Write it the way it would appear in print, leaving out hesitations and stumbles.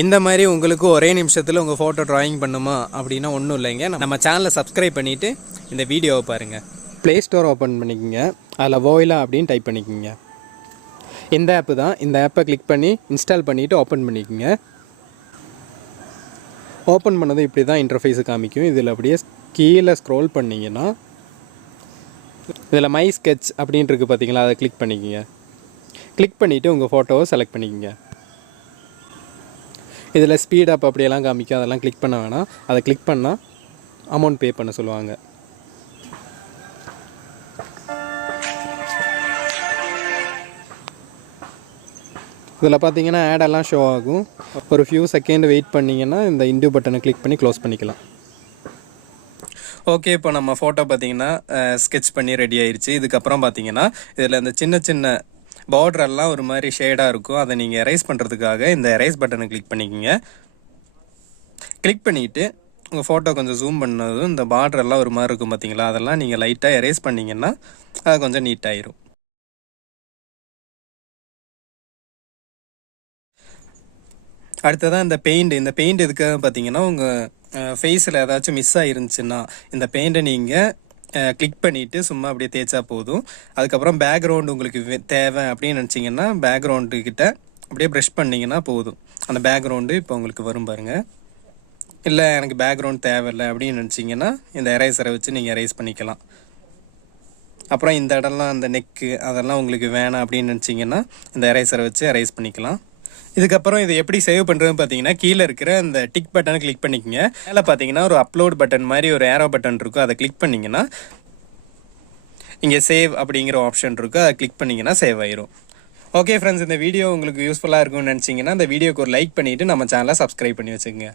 இந்த மாதிரி உங்களுக்கு ஒரே நிமிஷத்தில் உங்கள் ஃபோட்டோ ட்ராயிங் பண்ணுமா அப்படின்னா ஒன்றும் இல்லைங்க. நம்ம சேனலை சப்ஸ்கிரைப் பண்ணிவிட்டு இந்த வீடியோவை பாருங்கள். ப்ளே ஸ்டோர் ஓப்பன் பண்ணிக்கோங்க. அதில் வோயிலா அப்படின்னு டைப் பண்ணிக்கோங்க. இந்த ஆப்பு தான். இந்த ஆப்பை கிளிக் பண்ணி இன்ஸ்டால் பண்ணிவிட்டு ஓப்பன் பண்ணிக்கோங்க. ஓப்பன் பண்ணதும் இப்படி தான் இன்டர்ஃபேஸு காமிக்கும். இதில் அப்படியே கீழே ஸ்க்ரோல் பண்ணிங்கன்னா இதில் மை ஸ்கெட்ச் அப்படின்ட்டு இருக்குது பார்த்தீங்களா, அதை கிளிக் பண்ணிக்கோங்க. கிளிக் பண்ணிவிட்டு உங்கள் ஃபோட்டோவை செலக்ட் பண்ணிக்கோங்க. இதில் ஸ்பீட் அப் அப்படியெல்லாம் காமிக்கும், அதெல்லாம் கிளிக் பண்ண வேணாம். அதை கிளிக் பண்ணால் அமௌண்ட் பே பண்ண சொல்லுவாங்க. இதில் பார்த்தீங்கன்னா ஆடெல்லாம் ஷோ ஆகும். ஒரு ஃபியூ செகண்ட் வெயிட் பண்ணிங்கன்னா இந்த இன்டு பட்டனை கிளிக் பண்ணி க்ளோஸ் பண்ணிக்கலாம். ஓகே, இப்போ நம்ம ஃபோட்டோ பார்த்தீங்கன்னா ஸ்கெட்ச் பண்ணி ரெடி ஆயிடுச்சு. இதுக்கப்புறம் பார்த்தீங்கன்னா இதில் இந்த சின்ன சின்ன பார்டரெல்லாம் ஒரு மாதிரி ஷேடாக இருக்கும். அதை நீங்கள் எரேஸ் பண்ணுறதுக்காக இந்த எரேஸ் பட்டனை கிளிக் பண்ணிக்கோங்க. கிளிக் பண்ணிவிட்டு உங்கள் ஃபோட்டோ கொஞ்சம் ஜூம் பண்ணதும் இந்த பார்டரெல்லாம் ஒரு மாதிரி இருக்கும் பார்த்தீங்களா, அதெல்லாம் நீங்கள் லைட்டாக எரேஸ் பண்ணிங்கன்னா அது கொஞ்சம் நீட்டாகிடும். அடுத்ததான் இந்த பெயிண்ட் எதுக்காக பார்த்தீங்கன்னா உங்கள் ஃபேஸில் ஏதாச்சும் மிஸ் ஆகிருந்துச்சுன்னா இந்த பெயிண்ட்டை நீங்கள் கிளிக் பண்ணிவிட்டு சும்மா அப்படியே தேய்ச்சா போதும். அதுக்கப்புறம் பேக்ரவுண்டு உங்களுக்கு தேவை அப்படின்னு நினச்சிங்கன்னா பேக்ரவுண்டுக்கிட்ட அப்படியே ப்ரஷ் பண்ணிங்கன்னா போதும். அந்த பேக்ரவுண்டு இப்போ உங்களுக்கு வரும் பாருங்கள். இல்லை எனக்கு பேக்ரவுண்ட் தேவையில்லை அப்படின்னு நினச்சிங்கன்னா இந்த எரேசரை வச்சு நீங்கள் எரேஸ் பண்ணிக்கலாம். அப்புறம் இந்த இடம்லாம் அந்த நெக்கு அதெல்லாம் உங்களுக்கு வேணாம் அப்படின்னு நினச்சிங்கன்னா இந்த எரேசரை வச்சு எரேஸ் பண்ணிக்கலாம். இதுக்கப்புறம் இதை எப்படி சேவ் பண்ணுறதுன்னு பார்த்தீங்கன்னா கீழே இருக்கிற அந்த டிக் பட்டனை கிளிக் பண்ணிக்கோங்க. மேலே பார்த்தீங்கன்னா ஒரு அப்லோட் பட்டன் மாதிரி ஒரு ஏரோ பட்டன் இருக்கும். அதை கிளிக் பண்ணிங்கன்னா இங்கே சேவ் அப்படிங்கிற ஆப்ஷன் இருக்குது. அதை கிளிக் பண்ணிங்கன்னா சேவ் ஆயிரும். ஓகே ஃப்ரெண்ட்ஸ், இந்த வீடியோ உங்களுக்கு யூஸ்ஃபுல்லாக இருக்கும்னு நினச்சிங்கன்னா இந்த வீடியோக்கு ஒரு லைக் பண்ணிவிட்டு நம்ம சேனலை சப்ஸ்கிரைப் பண்ணி வச்சுக்கோங்க.